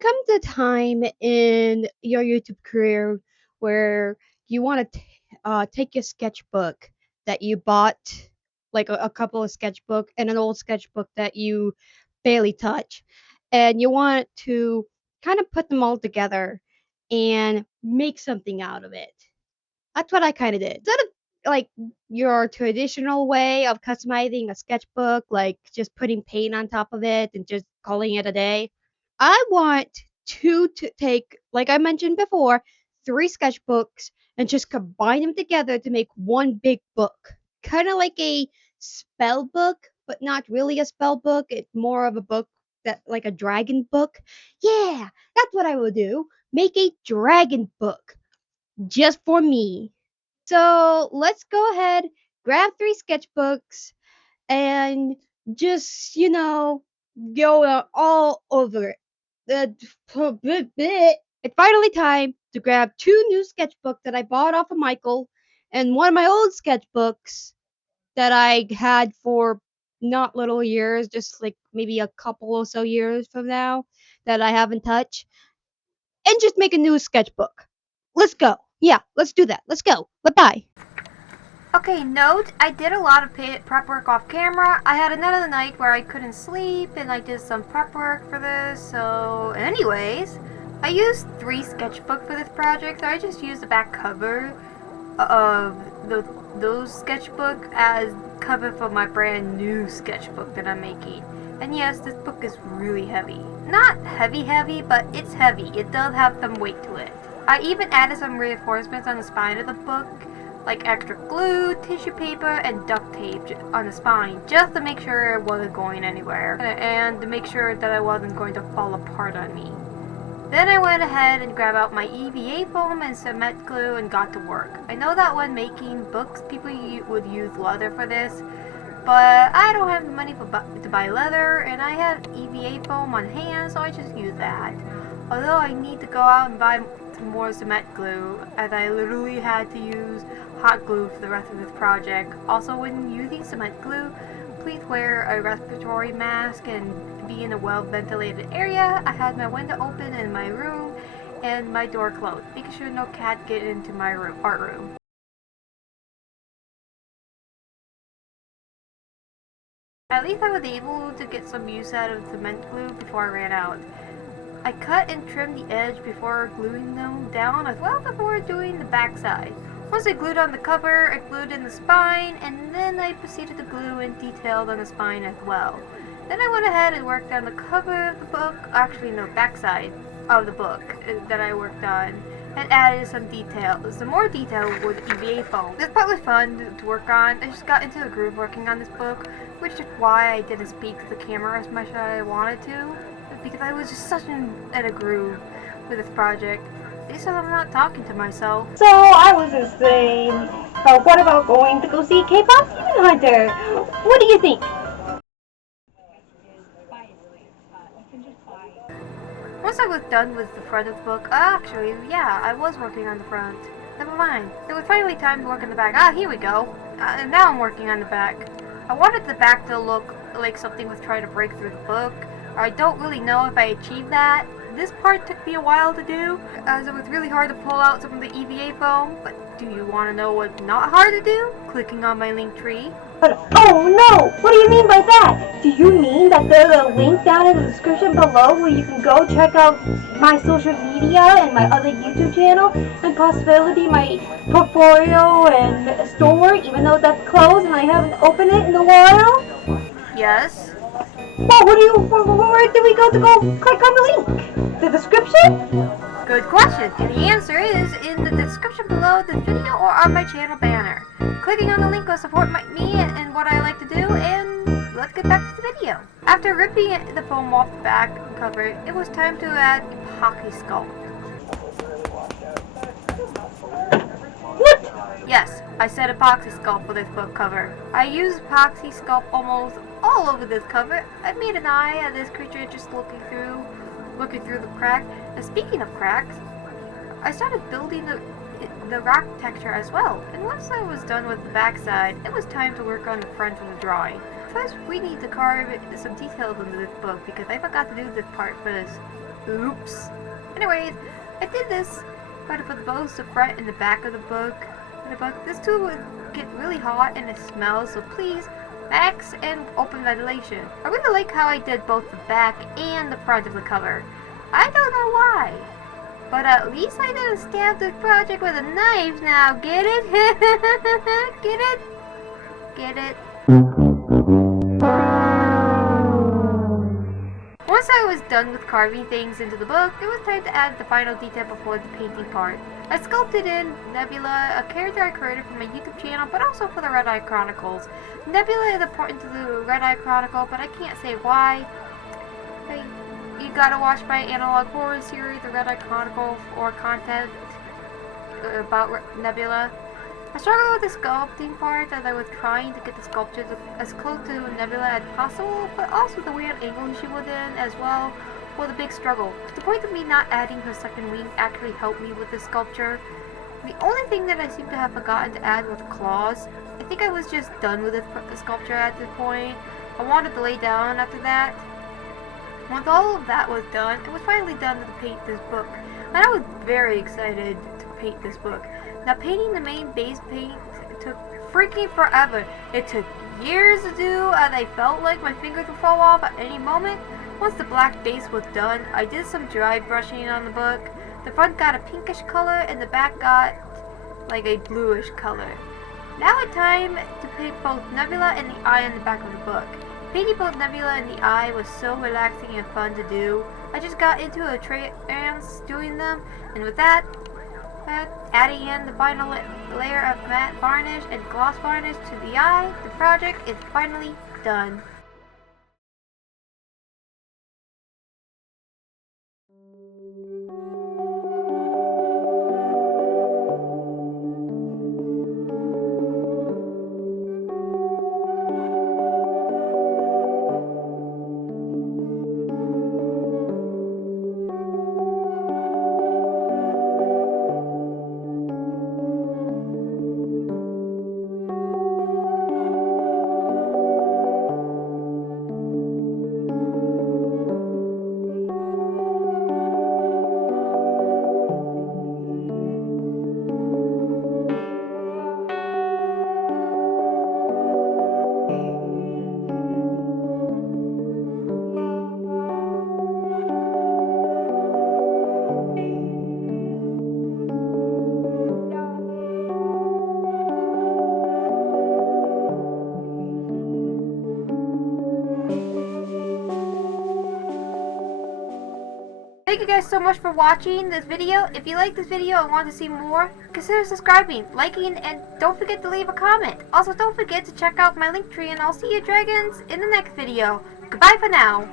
come the time in your YouTube career where you want to take your sketchbook that you bought, like a couple of sketchbook and an old sketchbook that you barely touch, and you want to kind of put them all together and make something out of it? That's what I kind of did. Instead of like your traditional way of customizing a sketchbook, like just putting paint on top of it and just calling it a day, I want to take, like I mentioned before, three sketchbooks and just combine them together to make one big book. Kind of like a spell book, but not really a spell book. It's more of a book that, like a dragon book. Yeah, that's what I will do. Make a dragon book just for me. So let's go ahead, grab three sketchbooks, and just, go all over it. It's finally time to grab two new sketchbooks that I bought off of Michael and one of my old sketchbooks that I had for not little years, just like maybe a couple or so years from now that I haven't touched, and just make a new sketchbook. Let's go. Yeah, let's do that. Let's go. Bye bye. Okay, note, I did a lot of prep work off camera. I had another night where I couldn't sleep and I did some prep work for this, so anyways, I used 3 sketchbook for this project, so I just used the back cover of those sketchbook as cover for my brand new sketchbook that I'm making. And yes, this book is really heavy. Not heavy, but it's heavy. It does have some weight to it. I even added some reinforcements on the spine of the book, like extra glue, tissue paper, and duct tape on the spine, just to make sure it wasn't going anywhere, and to make sure that it wasn't going to fall apart on me. Then I went ahead and grabbed out my EVA foam and cement glue and got to work. I know that when making books, people would use leather for this, but I don't have the money to buy leather, and I had EVA foam on hand, so I just used that. Although I need to go out and buy some more cement glue, as I literally had to use hot glue for the rest of this project. Also, when using cement glue, please wear a respiratory mask and be in a well-ventilated area. I had my window open in my room and my door closed, making sure no cat get into my art room. At least I was able to get some use out of cement glue before I ran out. I cut and trimmed the edge before gluing them down, as well as before doing the backside. Once I glued on the cover, I glued in the spine, and then I proceeded to glue and detailed on the spine as well. Then I went ahead and worked on the cover of the book, actually no, backside of the book that I worked on, and added some more detail with EVA foam. This part was fun to work on. I just got into a groove working on this book, which is why I didn't speak to the camera as much as I wanted to, because I was just such in a groove with this project. They said I'm not talking to myself. So I was just saying, what about going to go see K-pop Demon Hunter? What do you think? Once I was done with the front of the book, actually, yeah, I was working on the front. Never mind. It was finally time to work on the back. Here we go. And now I'm working on the back. I wanted the back to look like something was trying to break through the book. I don't really know if I achieved that. This part took me a while to do, as it was really hard to pull out some of the EVA foam. But do you want to know what's not hard to do? Clicking on my link tree. But oh no! What do you mean by that? Do you mean that there's a link down in the description below where you can go check out my social media and my other YouTube channel and possibly my portfolio and store, even though that's closed and I haven't opened it in a while? Yes. Well, where do we go to go click on the link? The description? Good question, and the answer is in the description below this video or on my channel banner. Clicking on the link will support me and what I like to do, and let's get back to the video. After ripping the foam off the back cover, it was time to add epoxy sculpt. What? Yes, I said epoxy sculpt for this book cover. I used epoxy sculpt almost all over this cover. I made an eye at this creature just looking through the crack. And speaking of cracks, I started building the rock texture as well. And once I was done with the backside, it was time to work on the front of the drawing. First, we need to carve some details into this book because I forgot to do this part first. Oops. Anyways, I did this by to put both the front and the back of the book. This tool would get really hot and it smells, so please max and open ventilation. I really like how I did both the back and the front of the cover. I don't know why, but at least I didn't stab this project with a knife now. Get it? Get it? Get it? Once I was done with carving things into the book, it was time to add the final detail before the painting part. I sculpted in Nebula, a character I created for my YouTube channel, but also for the Red Eye Chronicles. Nebula is important to the Red Eye Chronicle, but I can't say why. You gotta watch my analog horror series, the Red Eye Chronicle, or content about Nebula. I struggled with the sculpting part as I was trying to get the sculpture as close to Nebula as possible, but also the weird angle she was in as well was a big struggle. To the point of me not adding her second wing actually helped me with the sculpture. The only thing that I seem to have forgotten to add was claws. I think I was just done with the sculpture at this point. I wanted to lay down after that. Once all of that was done, it was finally done to paint this book. And I was very excited to paint this book. Now painting the main base paint took freaking forever. It took years to do and I felt like my fingers would fall off at any moment. Once the black base was done, I did some dry brushing on the book. The front got a pinkish color and the back got like a bluish color. Now it's time to paint both Nebula and the eye on the back of the book. Painting both Nebula and the eye was so relaxing and fun to do. I just got into a trance doing them, and with that, adding in the final layer of matte varnish and gloss varnish to the eye, the project is finally done. Thank you guys so much for watching this video. If you like this video and want to see more, consider subscribing, liking, and don't forget to leave a comment. Also, don't forget to check out my link tree, and I'll see you dragons in the next video. Goodbye for now.